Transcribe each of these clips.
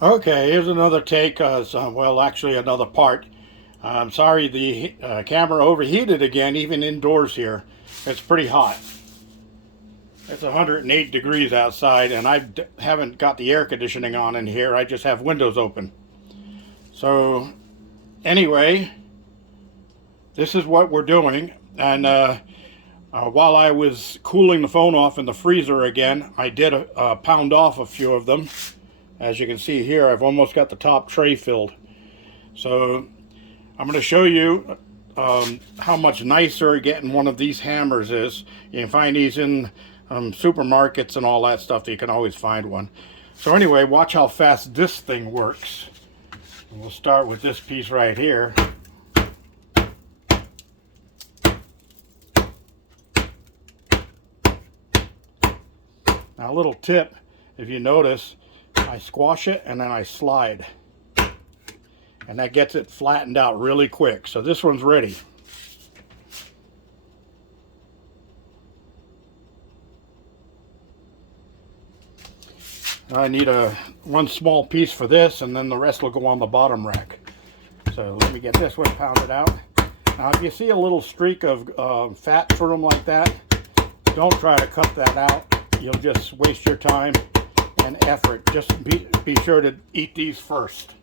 Okay, here's another take, well, actually another part. I'm sorry the camera overheated again, even indoors here. It's pretty hot. It's 108 degrees outside, and I haven't got the air conditioning on in here. I just have windows open. So, anyway, this is what we're doing. And while I was cooling the phone off in the freezer again, I did pound off a few of them. As you can see here, I've almost got the top tray filled. So I'm going to show you how much nicer getting one of these hammers is. You can find these in supermarkets and all that stuff. You can always find one. So anyway, watch how fast this thing works. And we'll start with this piece right here. Now a little tip, if you notice, I squash it and then I slide. And that gets it flattened out really quick. So this one's ready. I need one small piece for this, and then the rest will go on the bottom rack. So let me get this one pounded out. Now if you see a little streak of fat for them like that, don't try to cut that out. You'll just waste your time and effort. Just be sure to eat these first.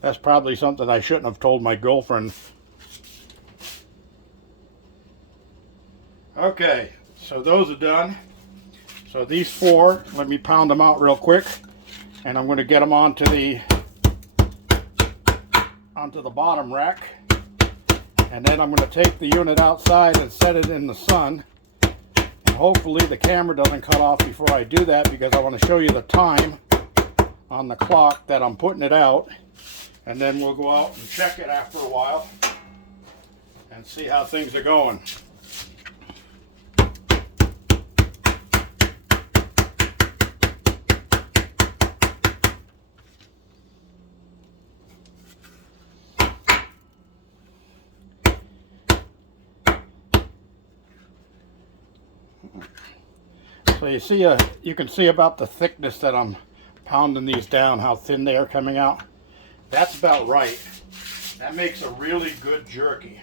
That's probably something I shouldn't have told my girlfriend. Okay, so those are done. So these four, let me pound them out real quick, and I'm going to get them onto the bottom rack. And then I'm going to take the unit outside and set it in the sun. And hopefully the camera doesn't cut off before I do that, because I want to show you the time on the clock that I'm putting it out. And then we'll go out and check it after a while and see how things are going. So you can see about the thickness that I'm pounding these down, how thin they are coming out. That's about right. That makes a really good jerky.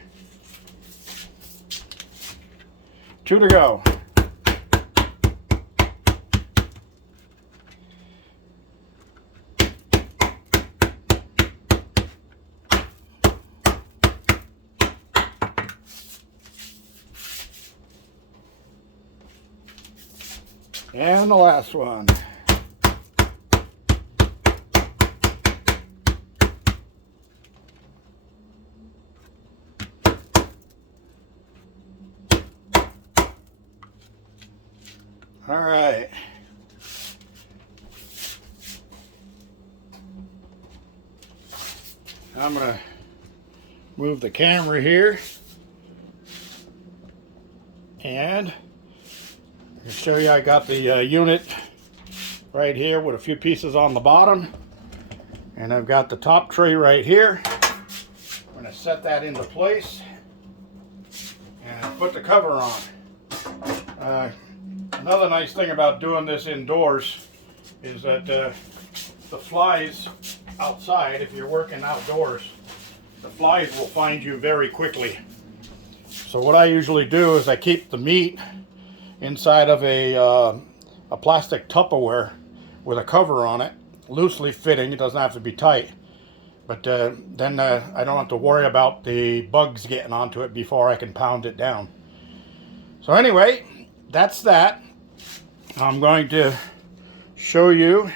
2 to go. And the last one. All right. I'm going to move the camera here. And I'll show you I got the unit right here with a few pieces on the bottom. And I've got the top tray right here. I'm going to set that into place and put the cover on. Another nice thing about doing this indoors is that the flies outside, if you're working outdoors, the flies will find you very quickly. So what I usually do is I keep the meat inside of a plastic Tupperware with a cover on it, loosely fitting. It doesn't have to be tight. But then I don't have to worry about the bugs getting onto it before I can pound it down. So anyway, that's that. I'm going to show you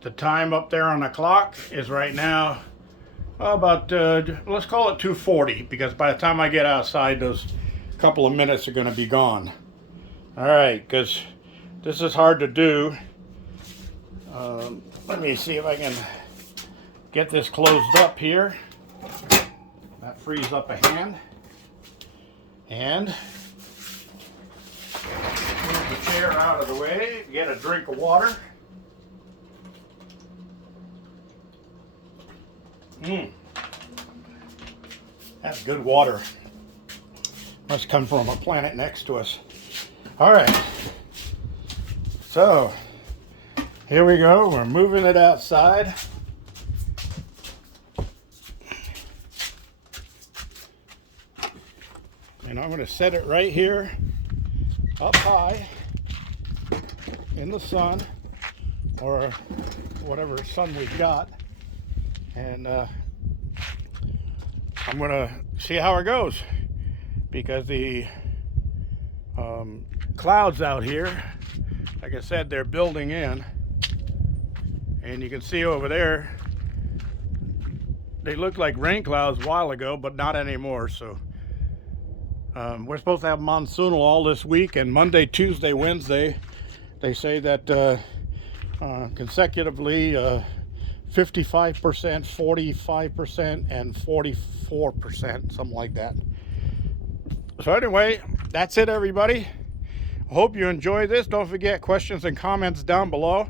the time up there on the clock is right now about, let's call it 2:40, because by the time I get outside, those couple of minutes are going to be gone. All right, because this is hard to do. Let me see if I can get this closed up here. That frees up a hand. And move the chair out of the way, get a drink of water. That's good water. Must come from a planet next to us. All right, So here we go. We're moving it outside. And I'm going to set it right here up high in the sun, or whatever sun we've got. And I'm going to see how it goes, because the clouds out here, like I said, they're building in. And you can see over there, they looked like rain clouds a while ago, but not anymore. So we're supposed to have monsoonal all this week, and Monday, Tuesday, Wednesday, they say that consecutively 55%, 45%, and 44%, something like that. So anyway, that's it, everybody. I hope you enjoy this. Don't forget, questions and comments down below.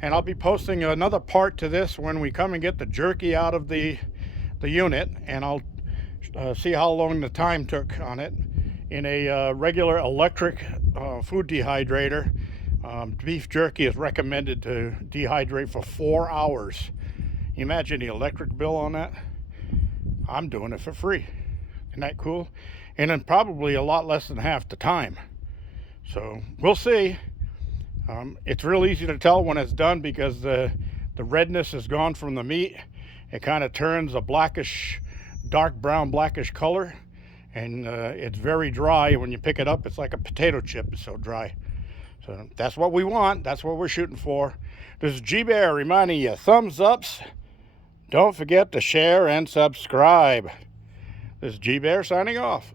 And I'll be posting another part to this when we come and get the jerky out of the unit, and I'll see how long the time took on it. In a regular electric food dehydrator, beef jerky is recommended to dehydrate for 4 hours. You imagine the electric bill on that? I'm doing it for free. Isn't that cool? And then probably a lot less than half the time. So we'll see. It's real easy to tell when it's done, because the redness is gone from the meat. It kind of turns a blackish, dark brown blackish color, and it's very dry. When you pick it up, it's like a potato chip. It's so dry. So that's what we want. That's what we're shooting for. This is G-Bear reminding you, thumbs ups. Don't forget to share and subscribe. This is G-Bear signing off.